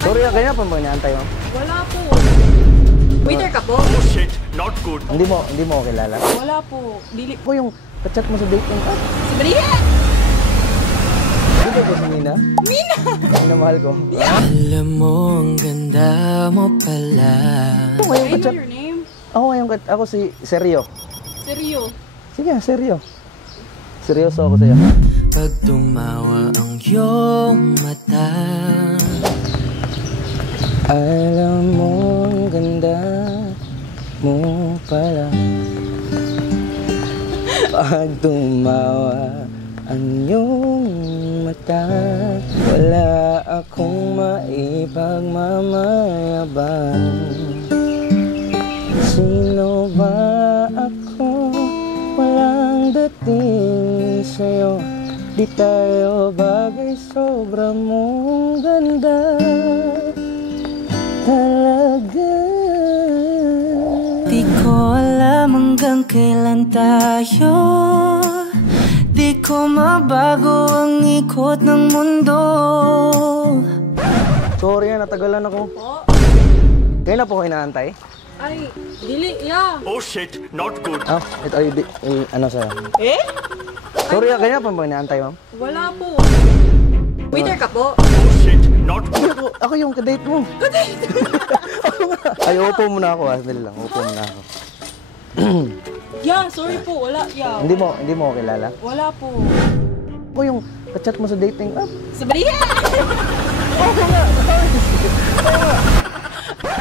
Sorry, kaya pa mo inaantay mo? Wala po. Waiter ka po? Oh shit, not good. Hindi mo ako kilala? Wala po. Dili Ako yung kachat mo sa dating app. Si Maria! Hindi ba si Mina? Mina! Mina, mahal ko. Alam mo, ang ganda mo pala. I know your name. Ako si Seryo. Seryo? Sige, Seryo. Seryoso ako sa'yo. Pag tumawa ang iyong mata, alam mo, ang ganda mo pala. Pag tumawa ang iyong mata, wala akong maipagmamayabang. Sino ba ako? Walang dating sa'yo. Di tayo bagay, sobra mong ganda talaga. di ko alam hanggang kailan tayo. Di ko mabago ang ikot ng mundo. Sorry, natagalan ako. Po? Kailan po ko inaantay? Ay, dili, yeah. Oh shit, not good. Ito ay ano sa'yo? Eh? Sorry, kailan pa mo inaantay, ma'am? Wala po. Waiter ka po? Oh shit, not good. Ako yung kadate mo. Kadate? Ay, upo muna ako. Dali lang, upo muna ako. Yeah, sorry po. Wala, yeah. Hindi mo ako kilala? Wala po. Ako yung kachat mo sa dating app. Si Maria! Oo nga.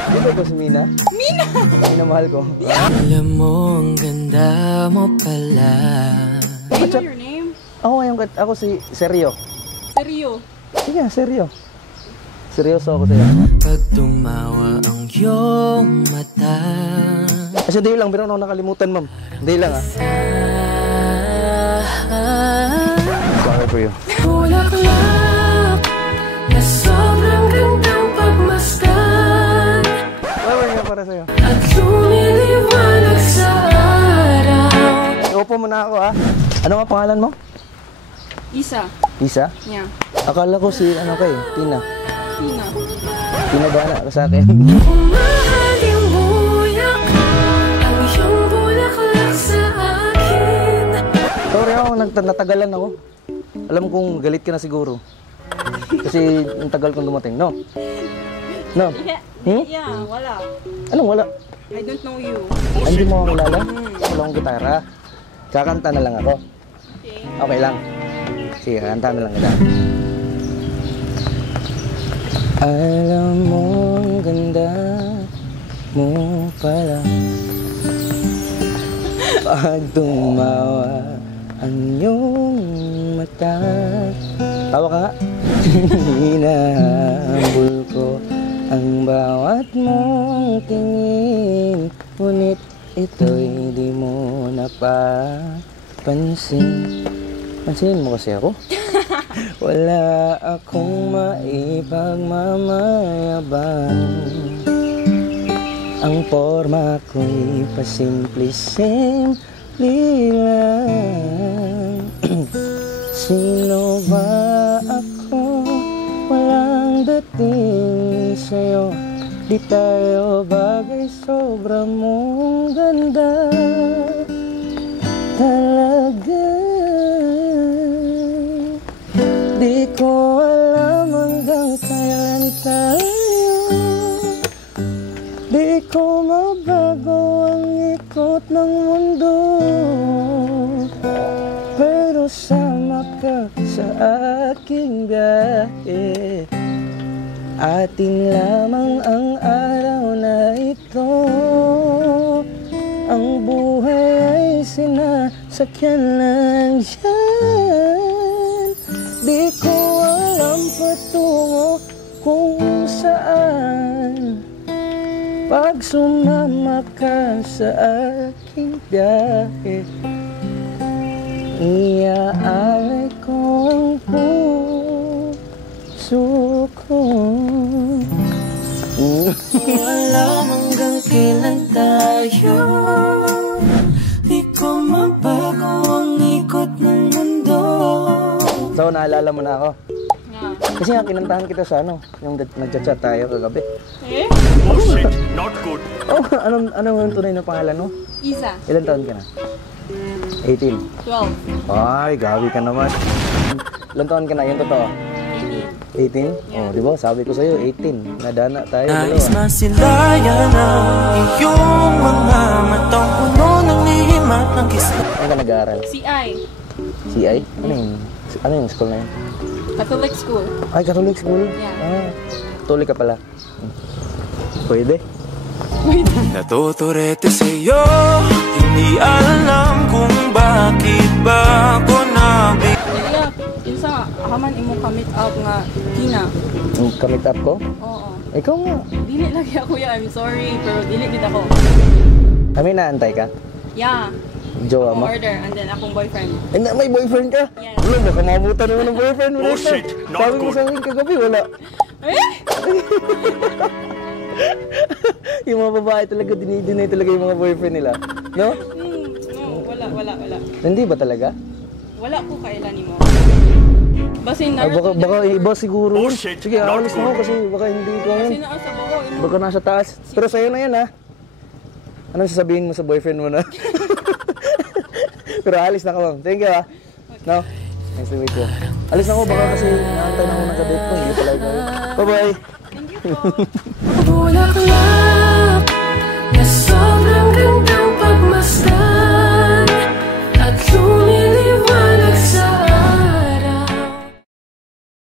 Hindi ba si Mina? Mina! Mina, mahal ko. Alam mo, ang ganda mo pala. I know your name. Ako si Seryo. Seryo? Sige, Seryo. Seryoso ako sa'yo. Pag tumawa ang iyong mata, Kasi di lang, pero ako nakalimutan, ma'am. Di lang, Sorry for you. bulaklak na sobrang gandang pagmasdan Wala nga para sa'yo. at lumiliwanag sa araw. Upo muna ako, Ano nga pangalan mo? Isa. Isa? Yeah. Akala ko si, Tina. Tina. Pinadana ka sa akin. Umahaling buyak ang iyong bulaklak sa akin. Sorry ako, natagalan ako. Alam kong galit ka na siguro. Kasi ang tagal kong dumating, no? No? Yeah, yeah, wala. Anong wala? I don't know you. Hindi mo ako kilala? Wala akong gitara. Kakanta na lang ako. Okay. Okay lang. Sige, kakanta na lang kita. Alam mo, ang ganda mo pala. Pag tumawa ang iyong mata. Tawa ka nga. Hinahambol ko ang bawat mong tingin. Ngunit ito'y di mo napapansin. Pansinin mo kasi ako. Wala akong maipagmamayabang. Ang forma ko'y pasimple-simple lang. Sino ba ako? Walang dating sa'yo. Di tayo bagay, sobra mong ganda talaga. Di ko alam hanggang kailan tayo. Di ko mabago ang ikot ng mundo. Pero sama ka sa aking biyahe. Atin lamang ang araw na ito. Ang buhay ay sinasakyan lang yan. Di ko alam patungo kung saan. Pag sumama ka sa aking biyahe, iaalay ko ang puso ko. Alam hanggang kailan tayo. Di ko mabago ang ikot ng mundo. So, naalala mo na ako? Yeah. Kasi nga, kinantahan kita sa ano, yung nagchat-chat tayo kagabi. Eh? Oh shit, not good. Oh, anong yung tunay na pangalan mo? Isa. Ilan taon ka na? 18. 12. Ay, gabi ka naman. Ilan taon ka na? Yung totoo? 18? Oh, di ba? Sabi ko sa'yo, 18. Nadana tayo. Nais dalawa. masilayan ang iyong mga matang puno ng lihim at ng kisla. Saan ka nag-aaral? CI. CI? Ano yung school na yun? Catholic school. Ay, Catholic school? Yeah. Ah, Catholic ka pala. Pwede. Natuturete sa'yo, hindi alam kung bakit ba ako nabig. Yeah. Kinsa haman imo ka-meet up nga Tina. Yung kamit up ko? Oo. Ikaw nga. Dili lagi ako ya. I'm sorry, pero dili gid ako. Kami naantay ka? Yeah. Jowa mo? Order and then akong boyfriend. Eh, may boyfriend ka? Yes. Wala, baka mabutan naman ng boyfriend mo. Oh, Resta. shit. Not Sabi mo good. sa akin kagabi, wala. Eh? Yung mga babae talaga, dinidinay talaga yung mga boyfriend nila. No? No, wala. Hindi ba talaga? Wala ko kailan nimo. Basin na. Baka iba siguro. Oh, shit. Sige, Not alis na ako good. kasi baka hindi ko yan. Basin na sa bako imo. Baka nasa taas. Pero sa'yo na yan, ha? Anong sasabihin mo sa boyfriend mo na? Pero alis na ka, ma'am. Thank you, ha? No? Nice to meet you. Alis na ako, baka kasi naantay na ako ng kadate ko. Hindi pala ikaw. Bye-bye! Thank you po. Bulaklak